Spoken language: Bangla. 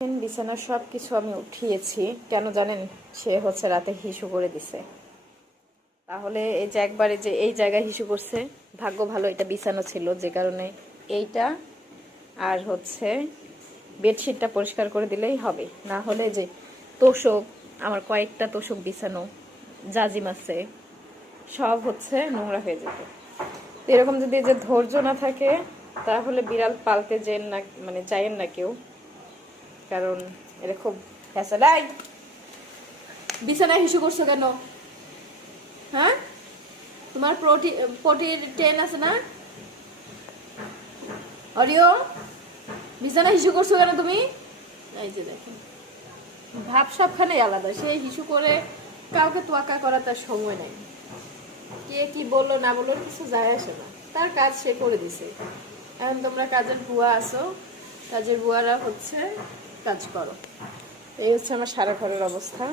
বিছানার সব কিছু আমি উঠিয়েছি, কেন জানেন? সে হচ্ছে রাতে হিসু করে দিছে। তাহলে এই যে একবারে যে এই জায়গায় হিসু করছে, ভাগ্য ভালো এটা বিছানো ছিল, যে কারণে এইটা আর হচ্ছে বেডশিটটা পরিষ্কার করে দিলেই হবে। না হলে যে তোষক, আমার কয়েকটা তোষক বিছানো, জাজিম আছে, সব হচ্ছে নোংরা হয়ে যেত। তো এরকম যদি যে ধৈর্য না থাকে তাহলে বিড়াল পালতে যেন না, মানে চাইেন না কেউ, কারণ এটা খুব ফ্যাসালাই। বিছানায় হিসু করছো কেন? হ্যাঁ, তোমার পটির ট্রেন আছে না? অরিও, বিছানায় হিসু করছো কেন তুমি? এই যে দেখেন, ভাব সবখানে আলাদা। সে হিসু করে, কাউকে তোয়াক্কা করার তার সময় নেই। কে কি বললো না বললো কিছু যায় আসে না, তার কাজ সে করে দিছে। এখন তোমরা কাজের বুয়া আসো, কাজের বুয়ারা হচ্ছে কাজ করো। এই হচ্ছে আমার সারা ঘরের অবস্থা।